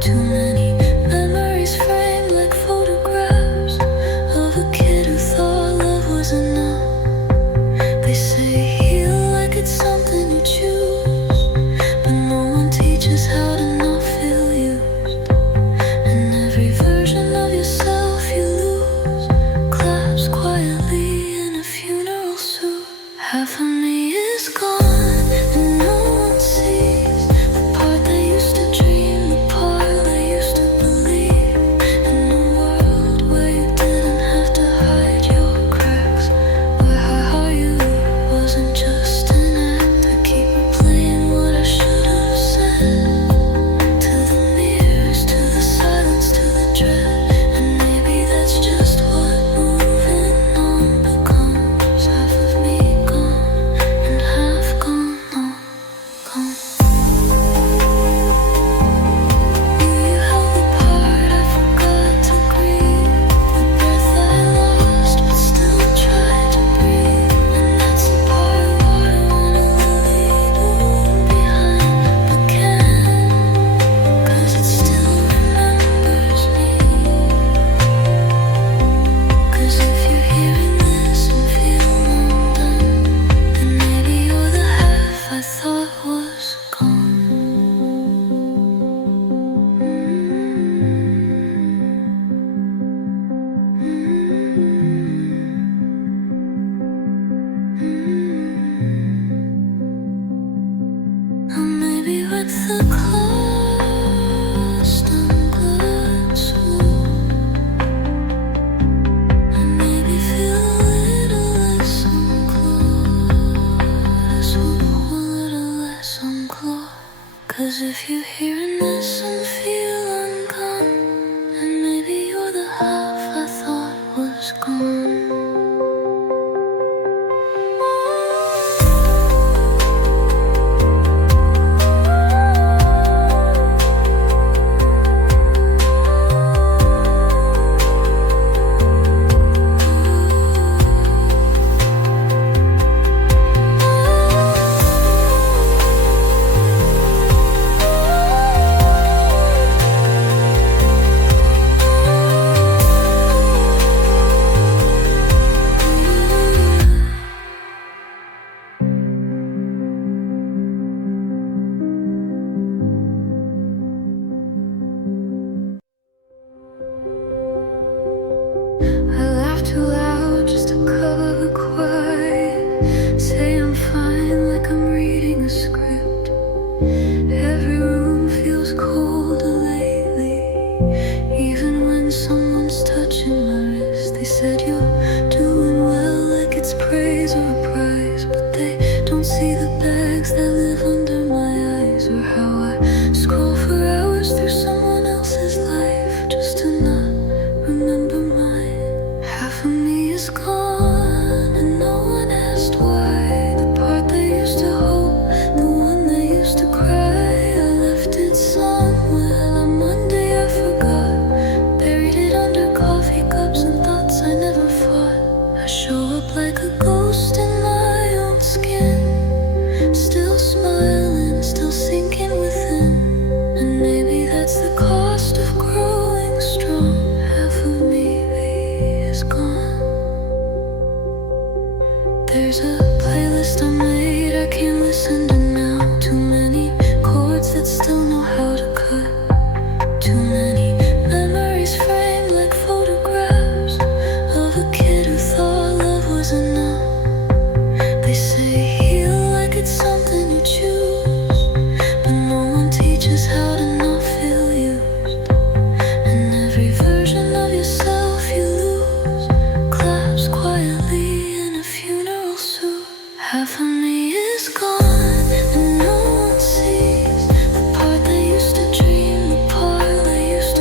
Too many memories framed like photographs of a kid who thought love was enough. They say heal like it's something you choose, but no one teaches how to not feel used. And every version of yourself you lose claps quietly in a funeral suit. Half of me is gone and no one sees the part that used to dream, the part that used to believe in a world where you didn't have to hide your cracks, where how you wasn't just an act. I keep replaying what I should have said, to the mirrors, to the silence, to the dread. And maybe that's just what moving on becomes. Half of me gone and half gone on, gone. You held the part I forgot to grieve, the breath I lost but still tried to breathe. And that's the part I wanna leave behind, but can't, 'cause it still remembers me. 'Cause if you're hearing this and feel undone, then maybe you're the half I thought was gone. Or maybe with the closed unglass swoop, and maybe feel a little less unclawed, swoop a little less unclawed. 'Cause if you're hearing this and feel ungone, then maybe you're the half I thought was gone. I laugh too loud just to cover the quiet. Say I'm fine like I'm reading a script. Every room feels colder lately, even when someone's touching my wrist. They said you're doing well like it's praise or a prize, but they don't see the bags that live under my eyes, or how I scroll for hours through someone else's life just to not remember mine. Half of me is gone and no one asked why. The part that used to hope, the one that used to cry, I left it somewhere. On Monday I forgot, buried it under coffee cups and thoughts I never fought. I show up like a ghost in my own skin, still smiling, still sinking within. And maybe that's the cost of growing strong. Half of me is gone. There's a playlist I made I can't listen to now. Too many chords that still know how to cut. Too many memories framed like photographs of a kid who thought love was enough. They say heal like it's something you choose, but no one teaches how to not feel used. And every version of yourself you lose claps quietly in a funeral suit. Half of me is gone and no one sees the part that used to dream, the part that used to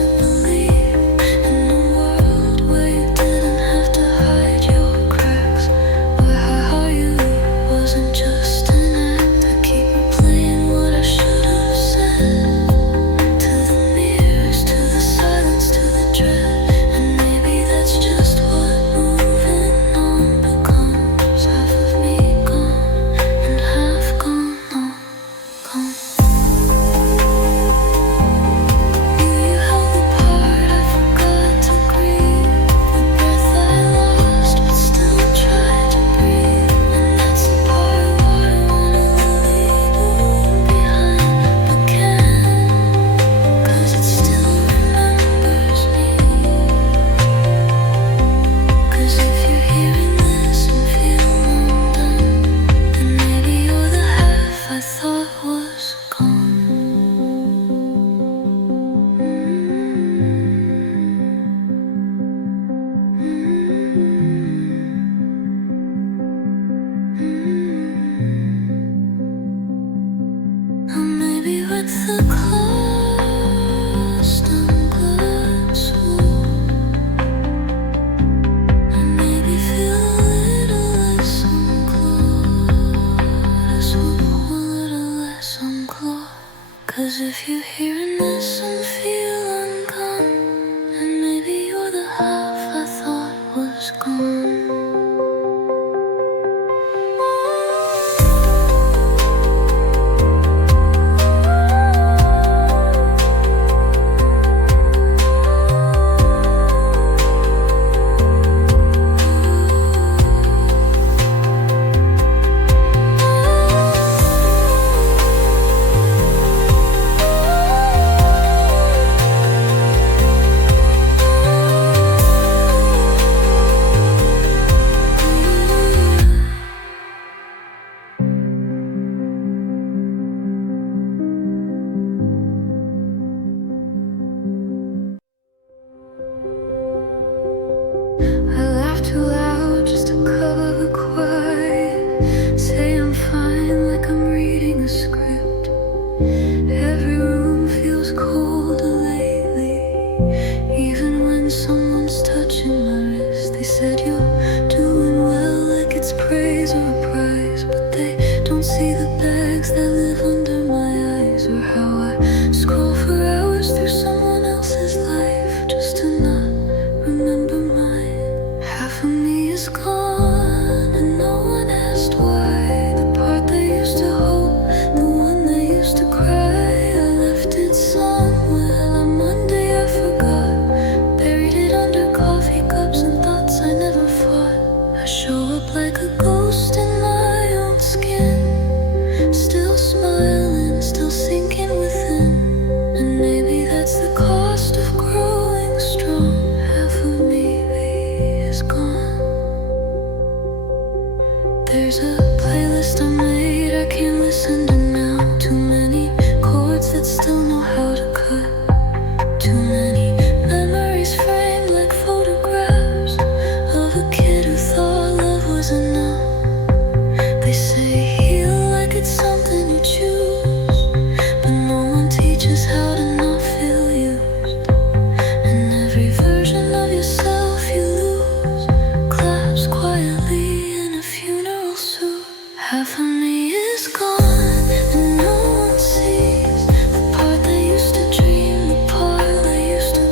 Too many memories framed like photographs of a kid who thought love was enough. They say heal like it's something you choose, but no one teaches how to not feel used. And every version of yourself you lose claps quietly in a funeral suit. Half of me is gone and no one sees the part that used to dream, the part that used to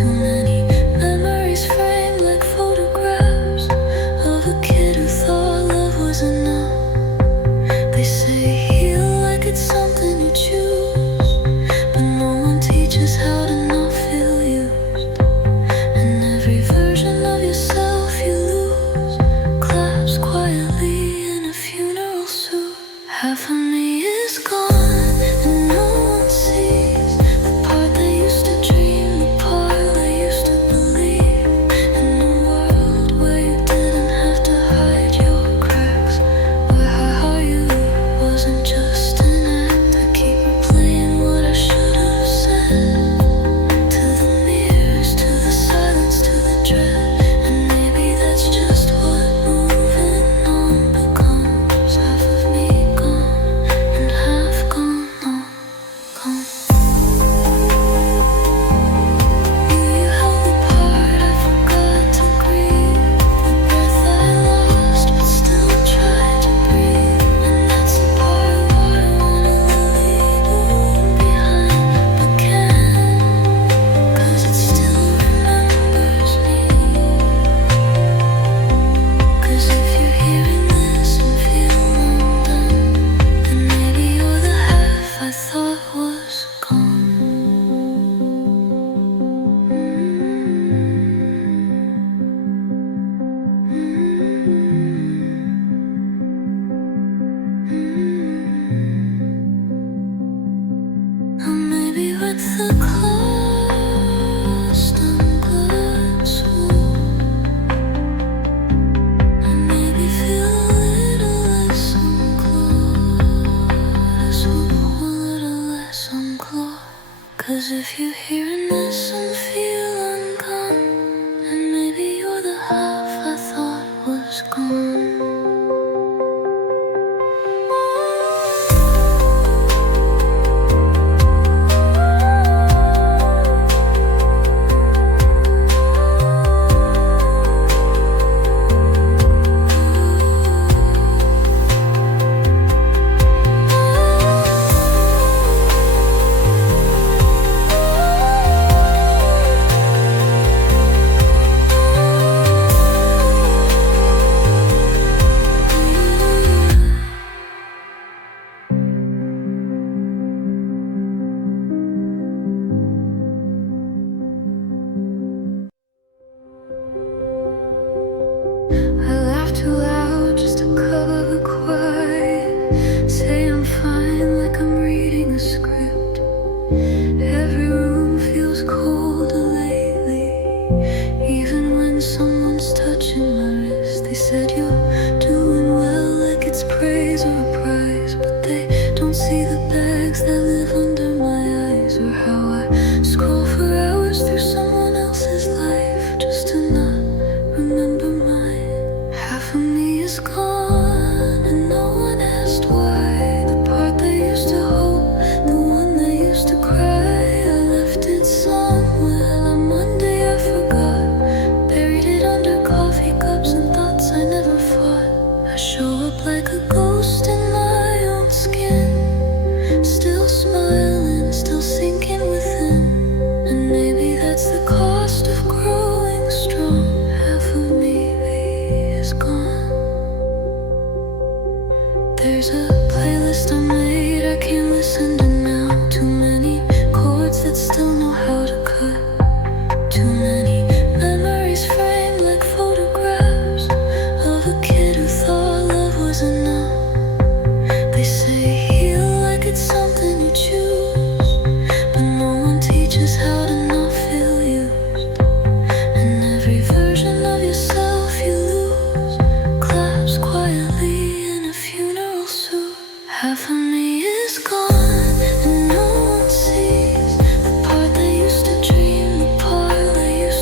Too many memories framed like photographs of a kid who thought love was enough. They say heal like it's something you choose, but no one teaches how to not feel used. And every version of yourself you lose claps quietly in a funeral suit. Half of me is gone and no one sees the part that used to dream, the part that used to believe in a world where you didn't have to hide your cracks, where how you wasn't just an act. I keep replaying what I should have said, to the mirrors, to the silence, to the dread. And maybe that's just what moving on becomes. Half of me gone and half gone, gone. You held the part I forgot to grieve, the breath I lost but still tried to breathe. And that's the part of what I wanna leave behind, but can't, 'cause it still remembers me. 'Cause if you're hearing this and feel undone, then maybe you're the half I thought was gone. Or maybe with the closed and glass wall, and maybe feel a little less unclawed, a little less unclawed. 'Cause if you're hearing this and feel ungone, then maybe you're the half I thought was gone. I laugh too loud just to cover the quiet. Say I'm fine like I'm reading a script. Every room feels colder lately, even when someone's touching my wrist. They said you're doing well like it's praise or a prize, but they don't see the bags that live under my eyes, or how I scroll for hours through someone else's life just to not remember mine. Half of me is gone and no one asked why. The part that used to hope, the one that used to cry, I left it somewhere. On Monday I forgot, buried it under coffee cups and thoughts I never fought. I show up like a ghost in my own skin, still smiling, still sinking within. And maybe that's the cost of growing strong. Half of me is gone. There's a playlist I made I can't listen to now. Too many chords that still know how to cut. Too many memories framed like photographs of a kid who thought love was enough. They say heal like it's something you choose, but no one teaches how to not feel used. And every version of yourself you lose claps quietly in a funeral suit. Half of me is gone and no one sees the part that used to dream, the part that used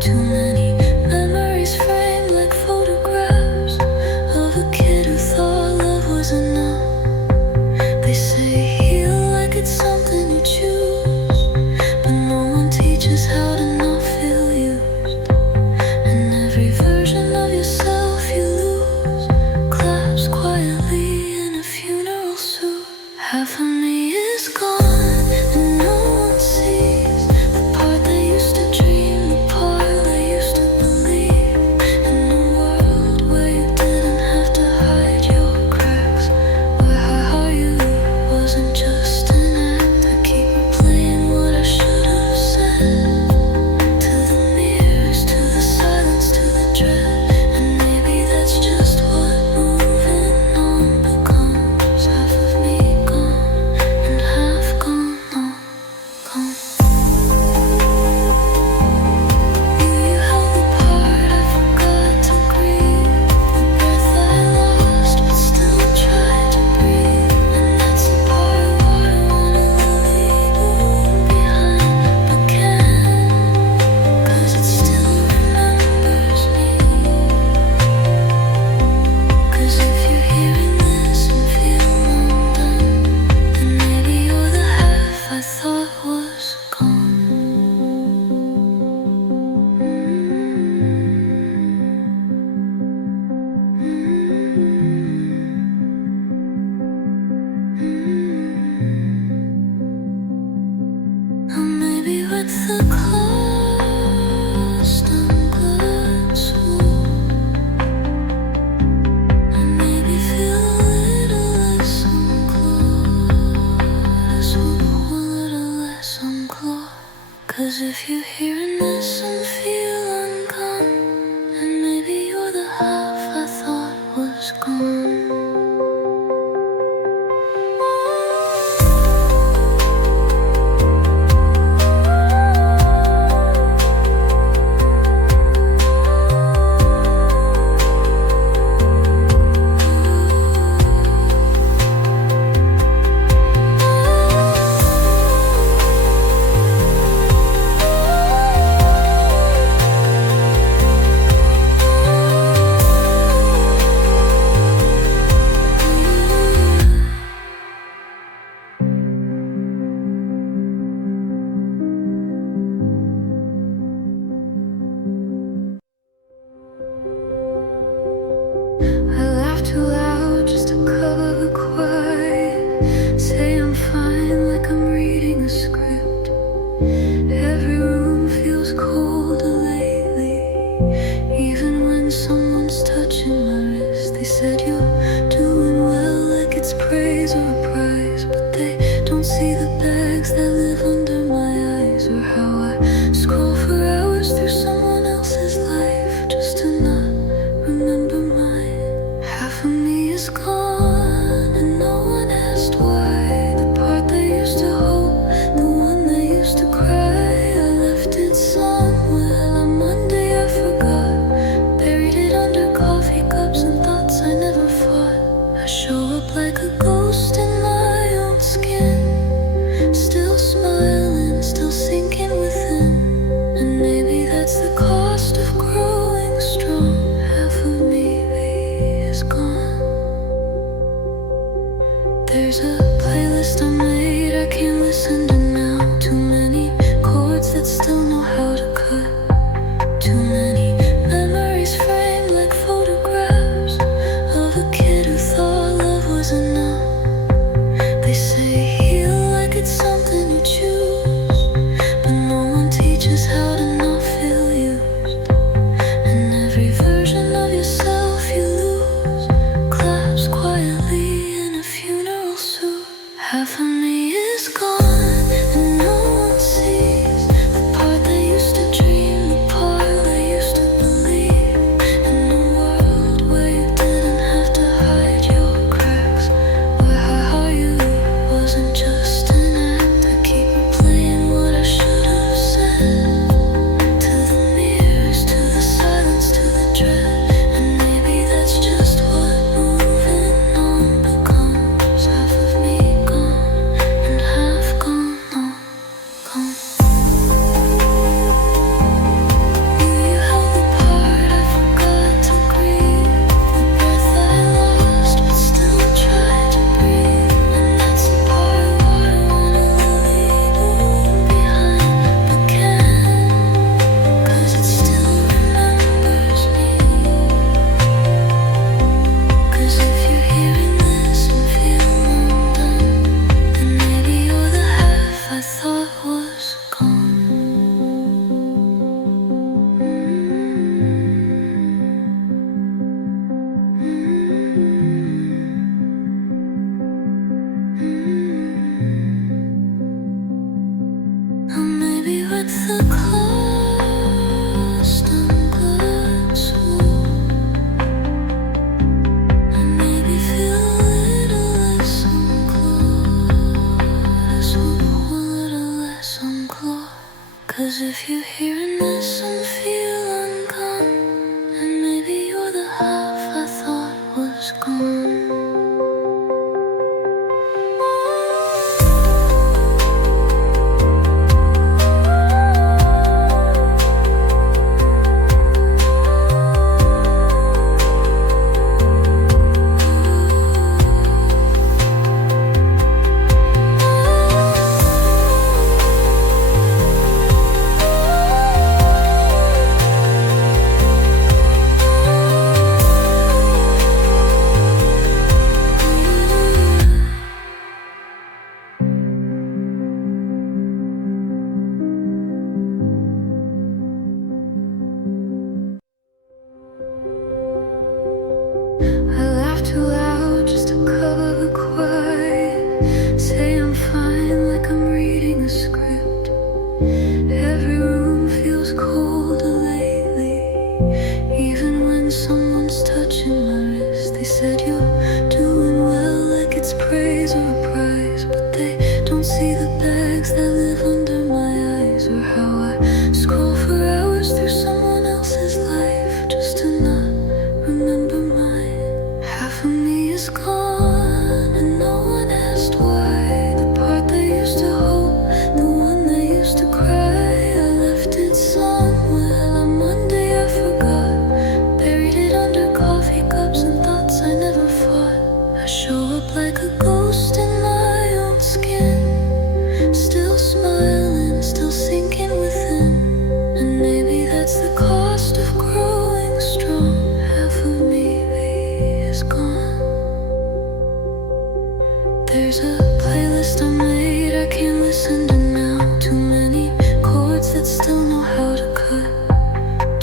Too many memories framed like photographs of a kid who thought love was enough. They say heal like it's something you choose, but no one teaches how to not feel used. And every version of yourself you lose claps quietly in a funeral suit. Half of me is gone and no one sees the part that used to dream, the part that used to believe in a world where you didn't have to hide your cracks, where how you wasn't just an act. I keep replaying what I should have said, to the mirrors, to the silence, to the dread. And maybe that's just what moving on becomes. Half of me gone and half gone, no, gone. You held the part I forgot to grieve, the breath I lost but still tried to breathe. And that's the part where I wanna leave behind, but can't, 'cause it still remembers me. 'Cause if you're hearing this and feel undone, then maybe you're the half I thought was gone. Or maybe with the closed and good swoop, and maybe feel a little less unclawed, a swoop a little less unclawed. 'Cause if you're hearing this and feel ungone, then maybe you're the half I thought was gone. I laugh too loud just to cover the quiet. Say I'm fine like I'm reading a script. Every room feels colder lately, even when someone's touching my wrist. They said you're doing well like it's praise or a prize, but they don't see the bags that live under my eyes, or how I scroll for hours through someone else's life just to not remember mine. Half of me is gone and no one asked why. The part that used to hope, the one that used to cry, I left it somewhere. On Monday I forgot, buried it under coffee cups and thoughts I never fought. I show up like a ghost in my own skin, still smiling, still sinking within. And maybe that's the cost of growing strong. Half of me is gone. There's a playlist I made I can't listen to now. Too many chords that still know how to cut. Too many memories framed like photographs of a kid who thought love was enough. They say heal like it's something you choose, but no one teaches how to not feel used. And every version of yourself you lose claps quietly in a funeral suit. Half of me is gone and no one sees the part that used to dream, the part that used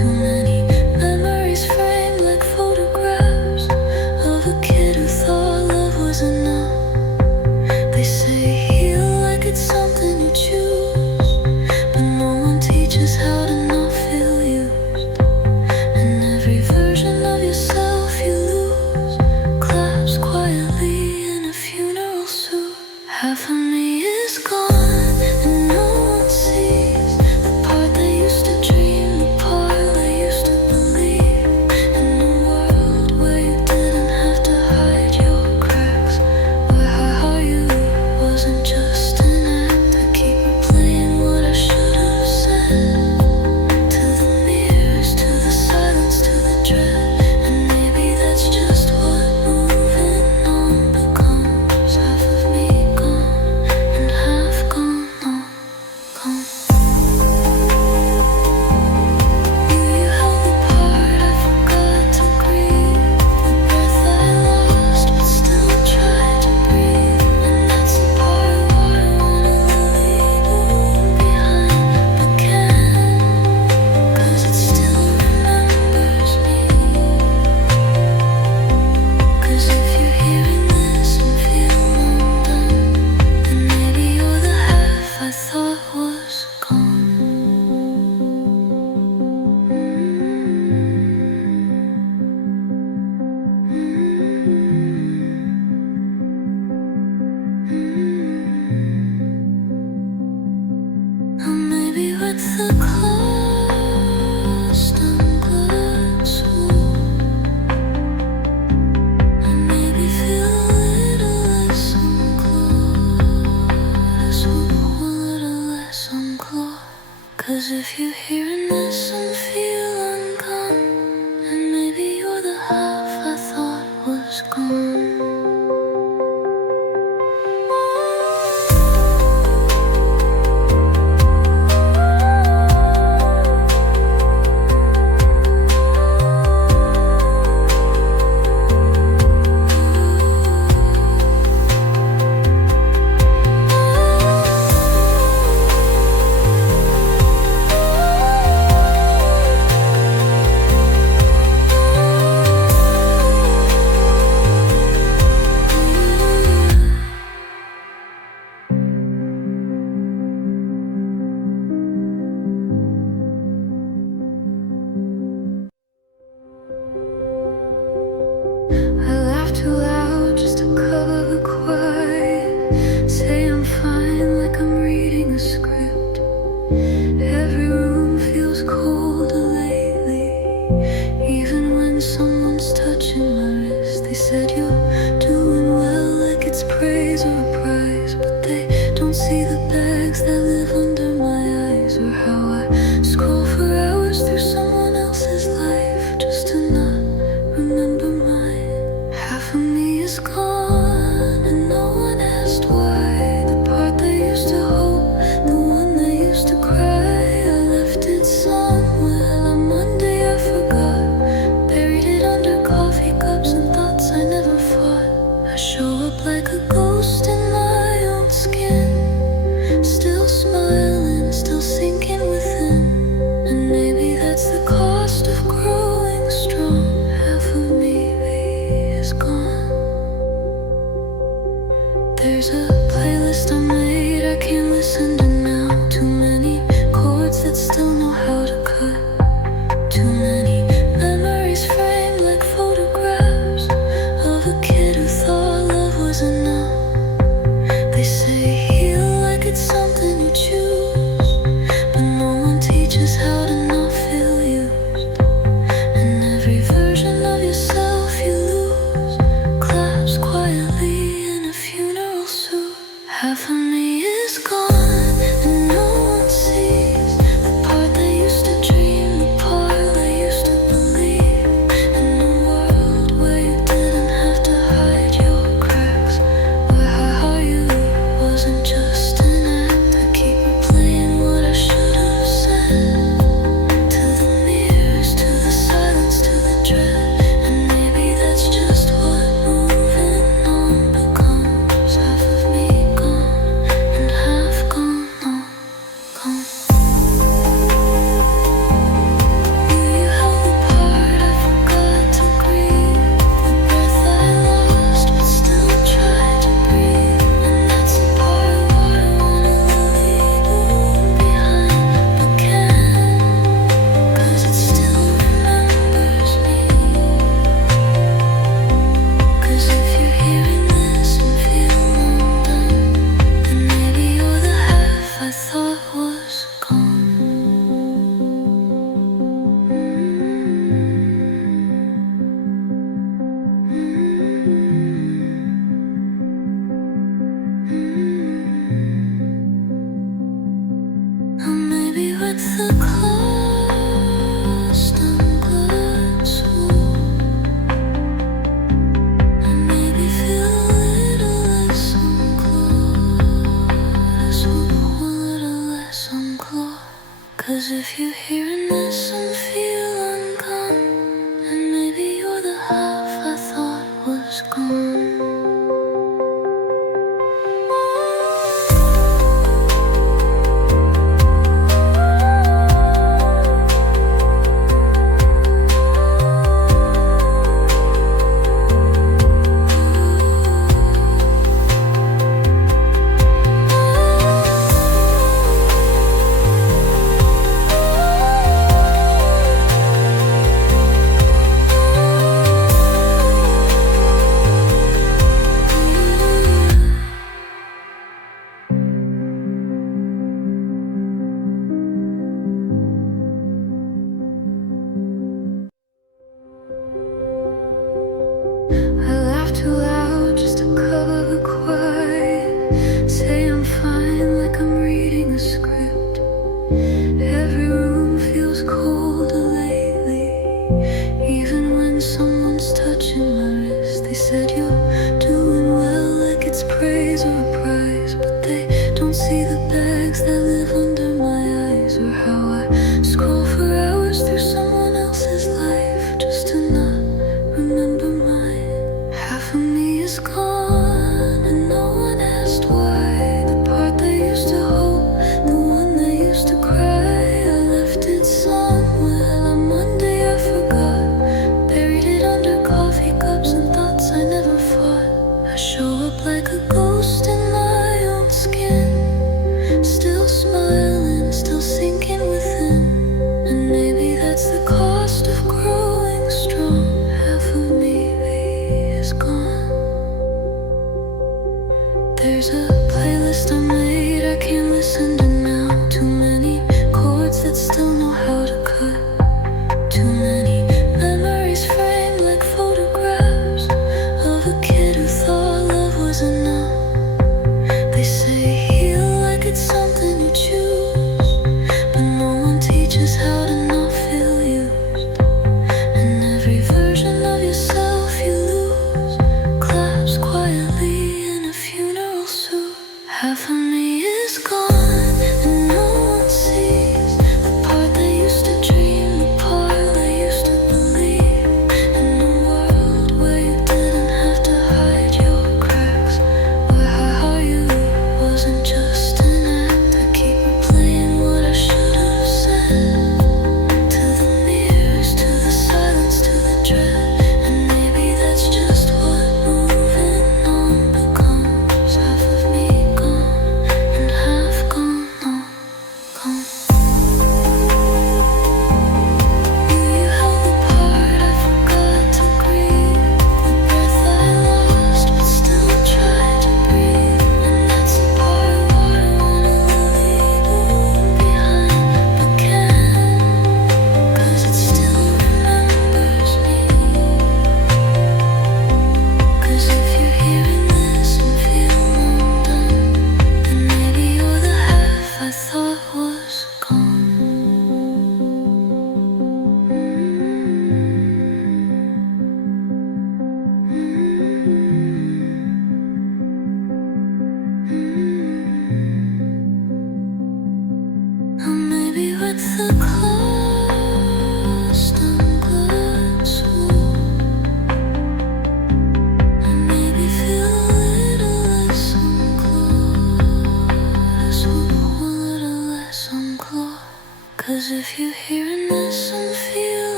Too many memories framed like photographs of a kid who thought love was enough. They say heal like it's something you choose, but no one teaches how to not feel used. And every version of yourself you lose claps quietly in a funeral suit. Half of me is gone and no one sees the part that used to dream, the part that used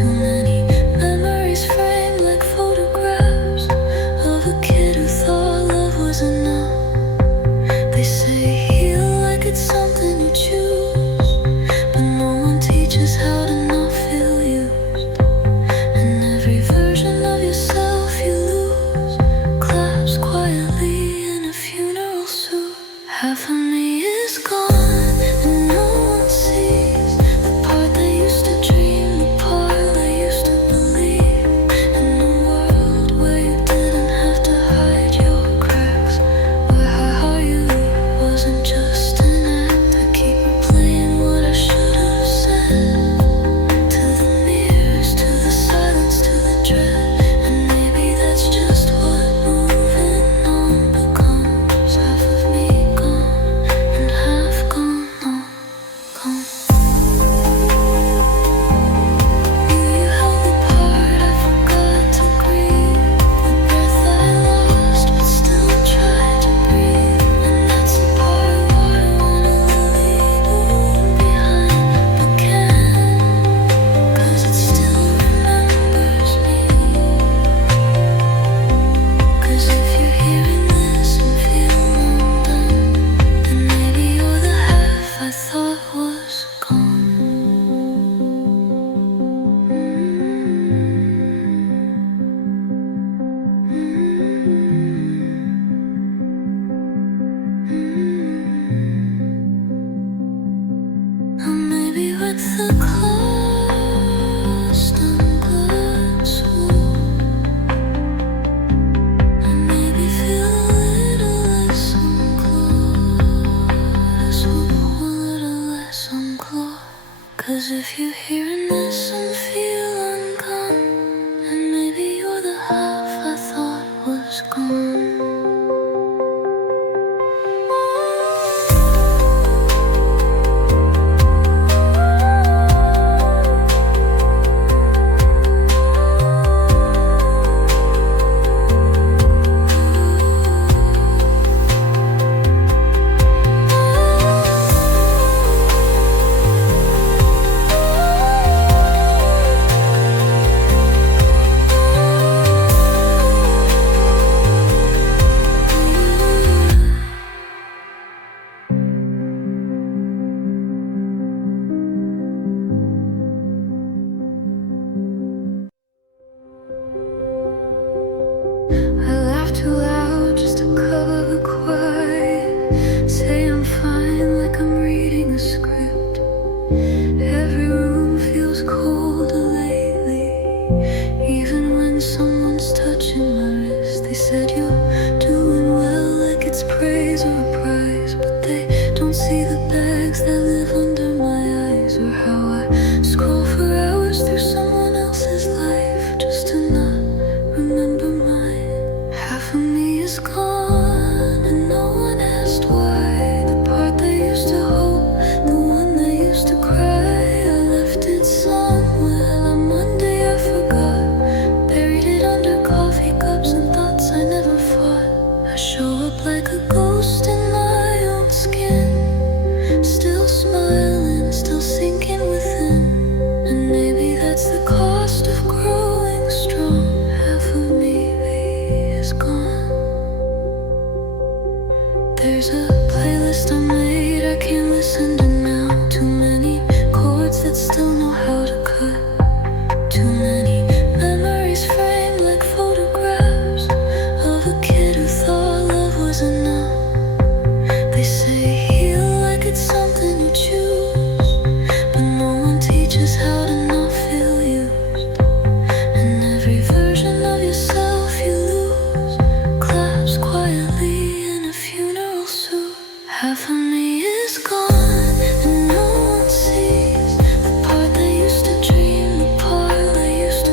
Too many memories framed like photographs of a kid who thought love was enough. They say heal like it's something you choose, but no one teaches how to not feel used. And every version of yourself you lose claps quietly in a funeral suit. Half of me is gone and no one sees the part that used to dream, the part that used to believe in a world where you didn't have to hide your cracks, where how you wasn't just an act. I keep replaying what I should have said, to the mirrors, to the silence, to the dread. And maybe that's just what moving on becomes. Half of me gone and half gone, gone. You held the part I forgot to grieve, the breath I lost but still tried to breathe. And that's the part where I wanna leave behind, but can't, 'cause it still remembers me. 'Cause if you're hearing this and feel undone, then maybe you're the half I thought was gone. Or maybe with the closed and glass wall, and maybe feel a little less unclosed, a little less unclosed. 'Cause if you're hearing this and feel ungone, then maybe you're the half I thought was gone. I laugh too loud just to cover the quiet. Say I'm fine like I'm reading a script. Every room feels colder lately, even when someone's touching my wrist. They said you're doing well like it's praise or a prize, but they don't see the bags that live under my eyes, or how I scroll for hours through someone else's life just to not remember mine. Half of me is gone and no one asked why. The part that used to hope, the one that used to cry, I left it somewhere. On Monday I forgot, buried it under coffee cups and thoughts I never fought. I show up like a ghost in my own skin, still smiling, still sinking within. And maybe that's the cost of growing strong. Half of me is gone. There's a playlist I made I can't listen to now. Too many chords that still know how to cut. Too many memories framed like photographs of a kid who thought love was enough. They say heal like it's something you choose, but no one teaches how to not feel used. And every version of yourself you lose claps quietly in a funeral suit. Half of me is gone and no one sees the part that used to dream, the part that used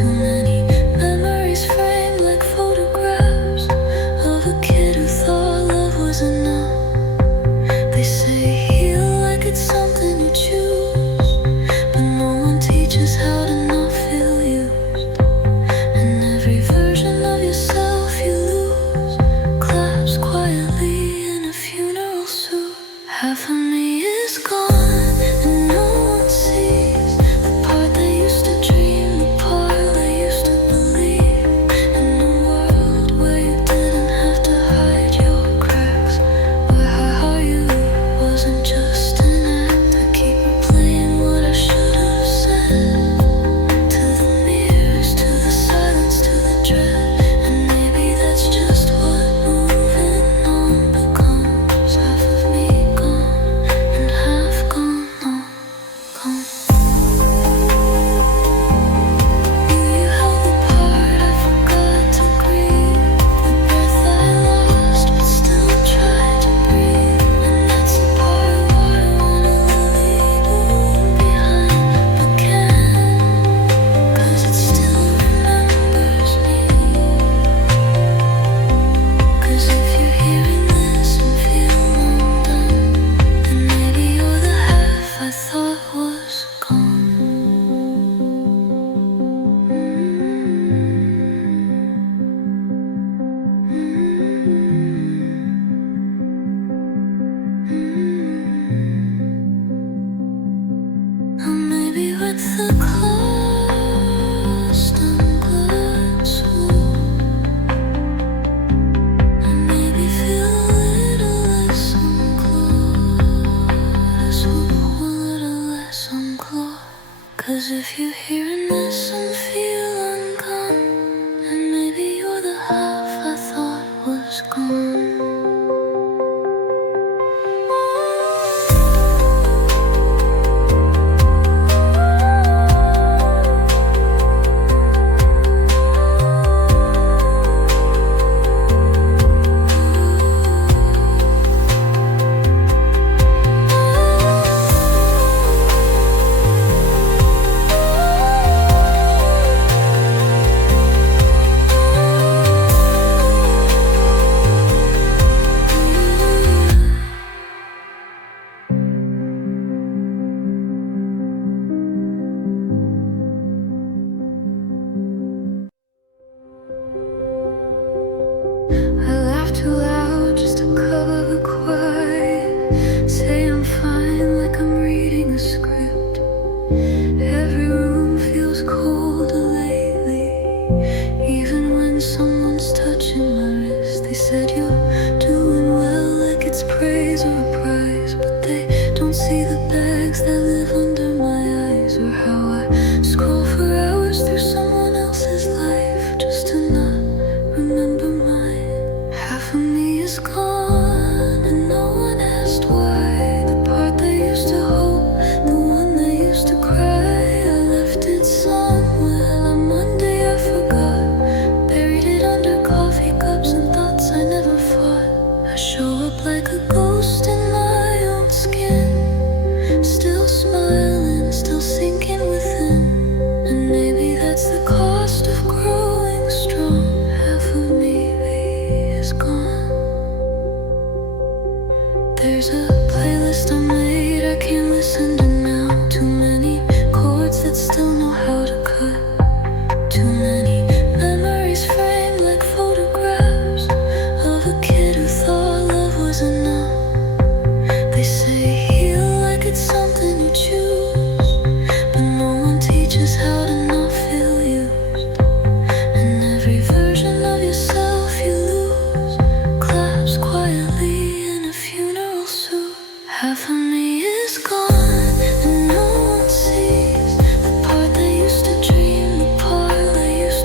Too many memories framed like photographs of a kid who thought love was enough. They say heal like it's something you choose, but no one teaches how to not feel used. And every version of yourself you lose claps quietly in a funeral suit. Half of me is gone and no one sees the part that used to dream, the part that used to believe in a world where you didn't have to hide your cracks, where how you wasn't just an act. I keep replaying what I should have said, to the mirrors, to the silence, to the dread. And maybe that's just what moving on becomes. Half of me gone and half gone, gone. You held the part I forgot to grieve, the breath I lost but still tried to breathe. And that's the part of what I wanna leave behind, but can't, 'cause it still remembers me. 'Cause if you're hearing this and feel undone, then maybe you're the half I thought was gone. Or maybe with the closed and glass wound, and maybe feel a little less unclosed, a little less unclosed. 'Cause if you're hearing this and feel ungone, then maybe you're the half I thought was gone. I laugh too loud just to cover the quiet. Say I'm fine like I'm reading a script. Every room feels colder lately, even when someone's touching my wrist. They said you're doing well like it's praise or a prize, but they don't see the bags that live under my eyes, or how I scroll for hours through someone else's life just to not remember mine. Half of me is gone and no one asked why. The part that used to hope, the one that used to cry, I left it somewhere. On Monday I forgot, buried it under coffee cups and thoughts I never fought. I show up like a ghost in my own skin, still smiling, still sinking within. And maybe that's the cost of growing strong. Half of me is gone. There's a playlist I made I can't listen to now. Too many chords that still know how to cut. Too many memories framed like photographs of a kid who thought love was enough. They say heal like it's something you choose, but no one teaches how to not feel used. And every version of yourself you lose claps quietly in a funeral suit. Half of me is gone and no one sees the part that used to dream, the part that used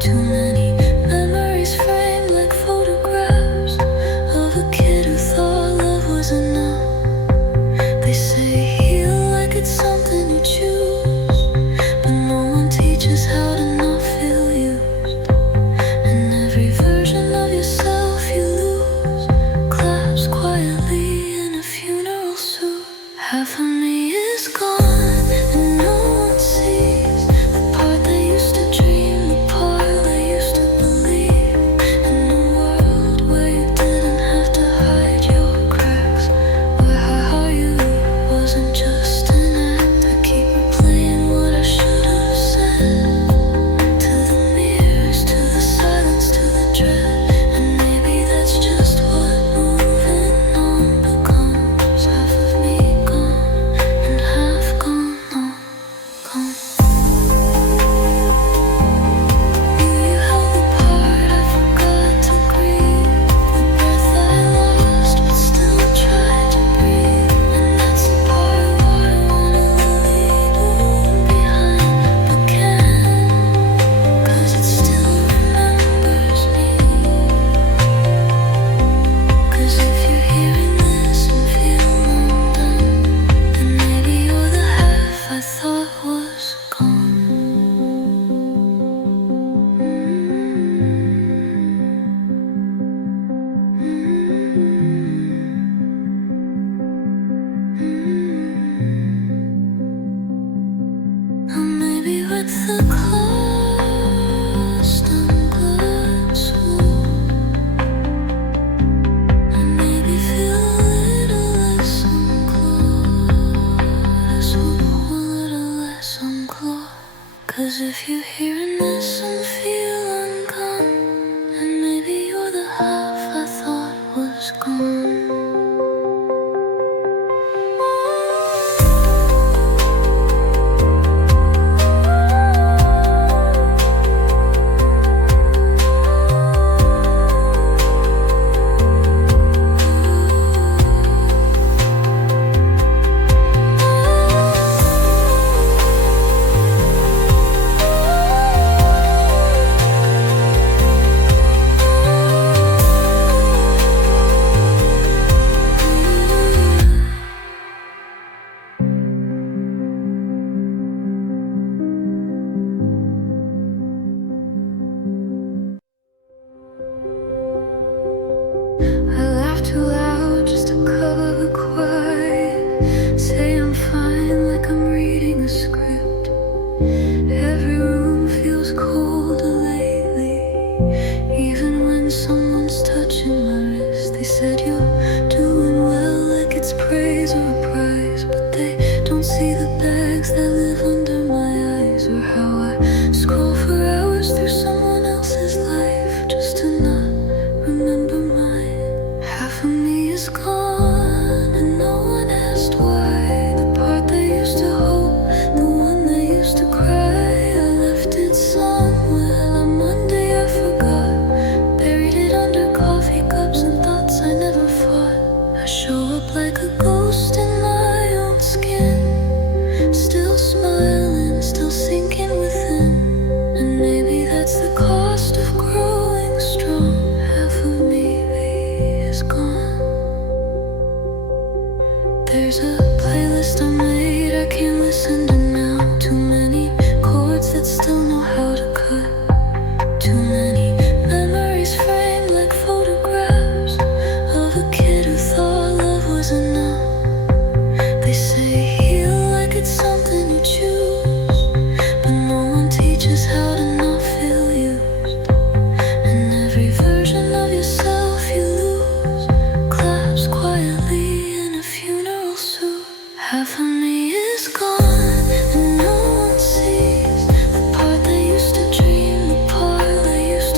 Too many memories framed like photographs of a kid who thought love was enough. They say heal like it's something you choose, but no one teaches how to not feel used. And every version of yourself you lose claps quietly in a funeral suit. Half of me is gone and no one sees the part that used to dream, the part that used to believe in a world where you didn't have to hide your cracks, where how you wasn't just an act. I keep replaying what I should have said, to the mirrors, to the silence, to the dread. And maybe that's just what moving on becomes. Half of me gone and half gone, no, gone. You held the part I forgot to grieve, the breath I lost but still tried to breathe. And that's the part where I wanna leave behind, but can't, 'cause it still remembers me. 'Cause if you're hearing this and feel undone, then maybe you're the half I thought was gone. Or maybe with the closed and glass wound, and maybe feel a little less unclosed, a little less unclosed. 'Cause if you're hearing this and feel ungone, then maybe you're the half I thought was gone. I laugh too loud just to cover the quiet. Say I'm fine like I'm reading a script. Every room feels colder lately, even when someone's touching my wrist. They said you're doing well like it's praise or a prize, but they don't see the bags that live under my eyes, or how I scroll for hours through someone else's life just to not remember mine. Half of me is gone and no one asked why. The part that used to hope, the one that used to cry, I left it somewhere. On Monday I forgot, buried it under coffee cups and thoughts I never fought. I show up like a ghost in my own skin, still smiling, still sinking within. And maybe that's the cost of growing strong. Half of me is gone. There's a playlist I made I can't listen to now. Too many chords that still know how to cut. Too many memories framed like photographs of a kid who thought love was enough. They say heal like it's something you choose, but no one teaches how to not feel used. And every version of yourself you lose claps quietly in a funeral suit. Half of me is gone and no one sees the part that used to dream, the part that used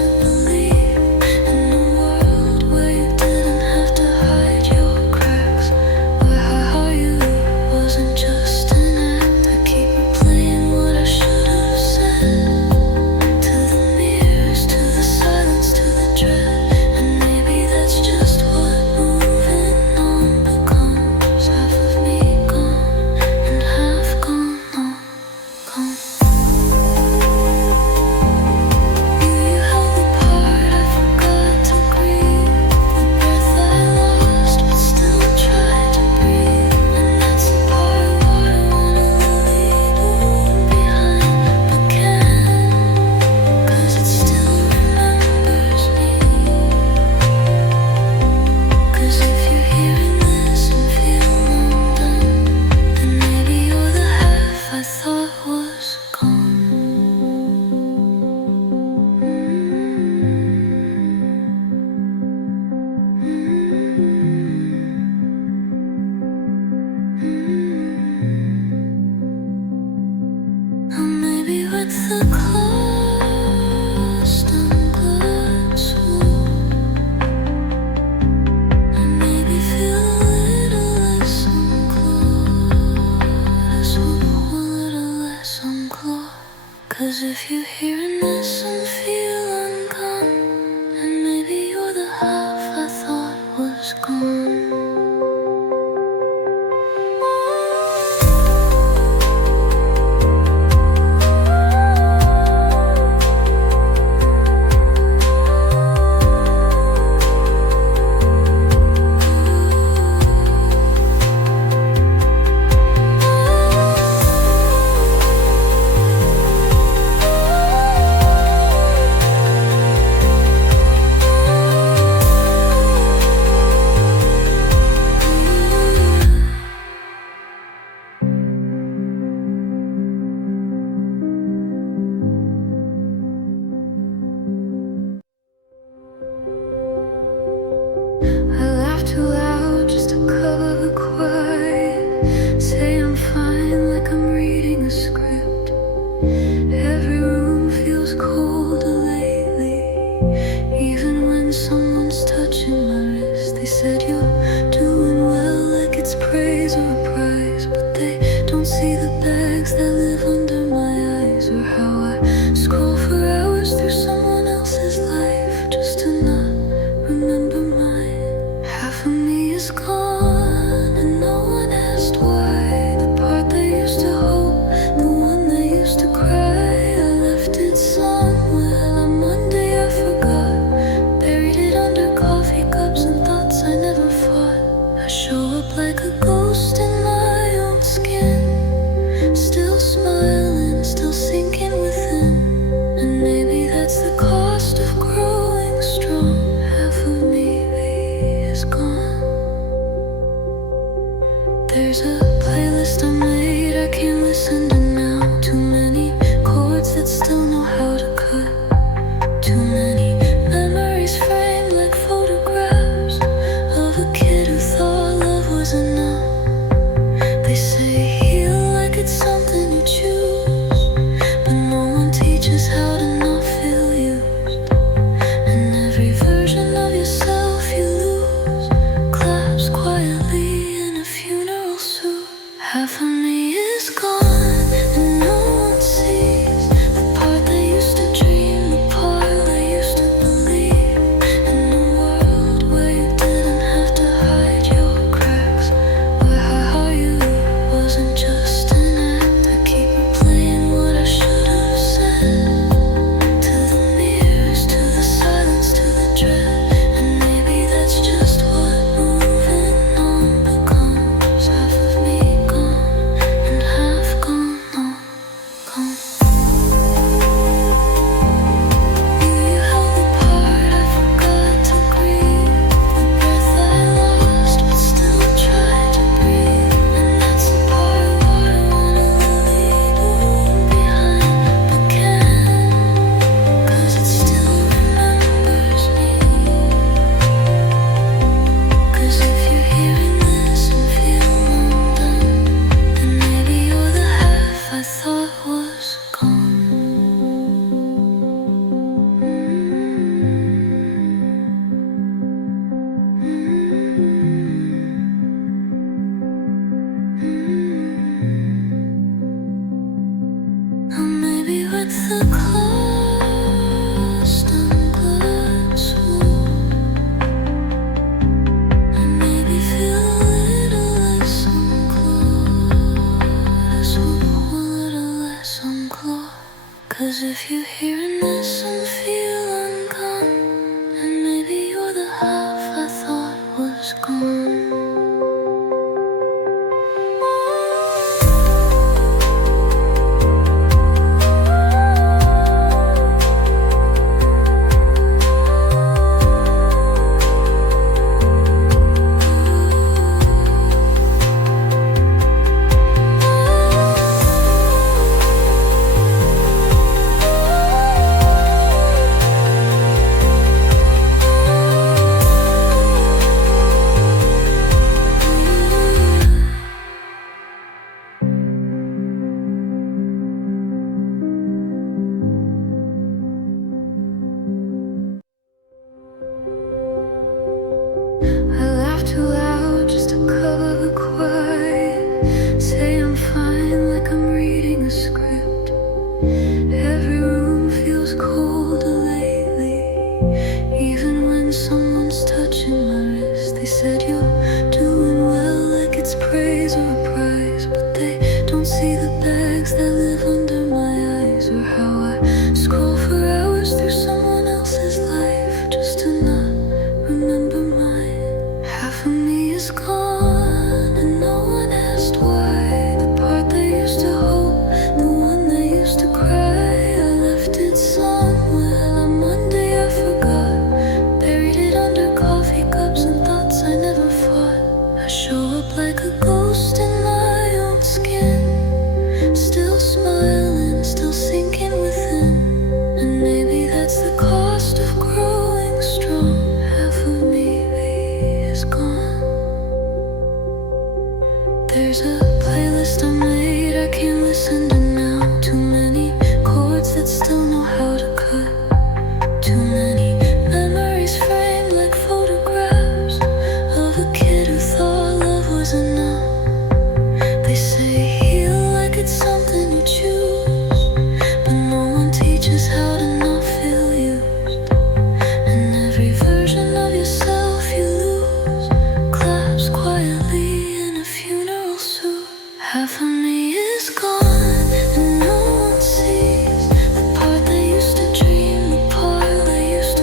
Too many memories framed like photographs of a kid who thought love was enough. They say heal like it's something you choose, but no one teaches how to not feel used. And every version of yourself you lose claps quietly in a funeral suit. Half of me is gone and no one sees the part that used to dream, the part that used to believe in a world where you didn't have to hide your cracks, where how you wasn't just an act. I keep replaying what I should have said, to the mirrors, to the silence, to the dread. And maybe that's just what moving on becomes. Half of me gone and half gone on, gone. You held the part I forgot to grieve, the breath I lost but still tried to breathe. And that's the part where I wanna leave behind, but can't, 'cause it still remembers me. 'Cause if you're hearing this and feel undone, then maybe you're the half I thought was gone. Or maybe with the closed and glass wound, and maybe feel a little less unclosed, a little less unclosed. 'Cause if you're hearing this and feel ungone, then maybe you're the half I thought was gone. I laugh too loud just to cover the quiet. Say I'm fine like I'm reading a script. Every room feels colder lately, even when someone's touching my wrist. They said you're doing well like it's praise or a prize, but they don't see the bags that live under my eyes, or how I scroll for hours through someone else's life just to not remember mine. Half of me is gone and no one asked why. The part that used to hope, the one that used to cry, I left it somewhere. On Monday I forgot, buried it under coffee cups and thoughts I never fought. I show up like a ghost in my own skin, still smiling, still sinking within. And maybe that's the cost of growing strong. Half of me is gone. There's a playlist I made I can't listen to now. Too many chords that still know how to cut. Too many memories framed like photographs of a kid who thought love was enough. They say heal like it's something you choose, but no one teaches how to not feel used. And every version of yourself you lose claps quietly in a funeral suit. Half of me is gone and no one sees the part that used to dream, the part that used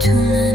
tonight.